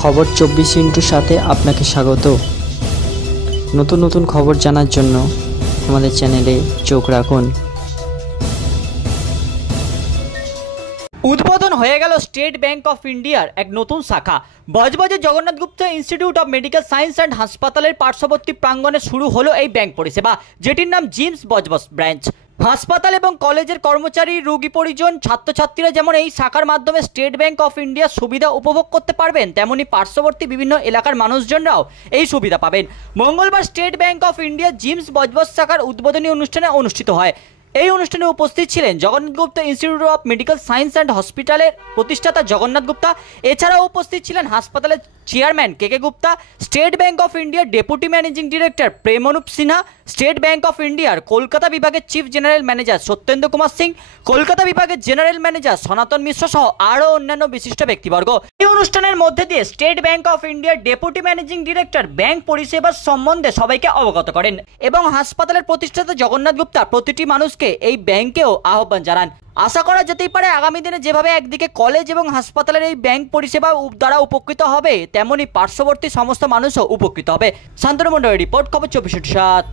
খবর 24 সাথে আপনাকে স্বাগত। নতুন নতুন খবর জানার জন্য আমাদের চ্যানেলে চোখ রাখুন। উদ্বোধন হয়ে গেল স্টেট ব্যাংক অফ ইন্ডিয়ার এক নতুন শাখা। বজবজে Jagannath Gupta institute of medical science and হাসপাতালের পার্শ্ববর্তী প্রাঙ্গণে শুরু হলো এই ব্যাংক পরিষেবা, যেটির নাম জিমস বজবজ ব্রাঞ্চ। হাসপাতাল এবং কলেজের কর্মচারী, রোগী পরিজন, ছাত্রছাত্রীরা যেমন এই শাখার মাধ্যমে স্টেট ব্যাংক অফ ইন্ডিয়ার সুবিধা উপভোগ করতে পারবেন, তেমনি পার্শ্ববর্তী বিভিন্ন এলাকার মানুষজনরাও এই সুবিধা পাবেন। মঙ্গলবার state bank of India JIMS Budge Budge শাখার উদ্বোধনী অনুষ্ঠানে অনুষ্ঠিত হয়। এই অনুষ্ঠানে উপস্থিত ছিলেন Jagannath Gupta institute of medical science and হসপিটালের প্রতিষ্ঠাতা জগন্নাথ গুপ্তা। এছাড়াও উপস্থিত ছিলেন হাসপাতালের chairman K Gupta, state bank of ইন্ডিয়ার ডেপুটি ম্যানেজিং ডিরেক্টর প্রেমনুপ সিনহা, স্টেট ব্যাংক অফ ইন্ডিয়ার কলকাতা বিভাগের chief general manager Satyendra Kumar Singh, Kolkata বিভাগের জেনারেল ম্যানেজার সনাতন মিশ্র সহ আরও অন্যান্য বিশিষ্ট ব্যক্তিবর্গ। এই অনুষ্ঠানের মধ্যে দিয়ে স্টেট ব্যাংক অফ ইন্ডিয়ার ডেপুটি ম্যানেজিং ডিরেক্টর ব্যাংক পরিষেবার সম্বন্ধে সবাইকে অবগত করেন এবং হাসপাতালের প্রতিষ্ঠাতা জগন্নাথ গুপ্তা প্রতিটি মানুষকে এই ব্যাংকেও আহ্বান জানান। আশা করা যেতেই পারে আগামী দিনে যেভাবে একদিকে কলেজ এবং হাসপাতালের এই ব্যাংক পরিষেবা দ্বারা উপকৃত হবে, তেমনি পার্শ্ববর্তী সমস্ত মানুষও উপকৃত হবে। শান্তনু মণ্ডলের রিপোর্ট, খবর 24/7।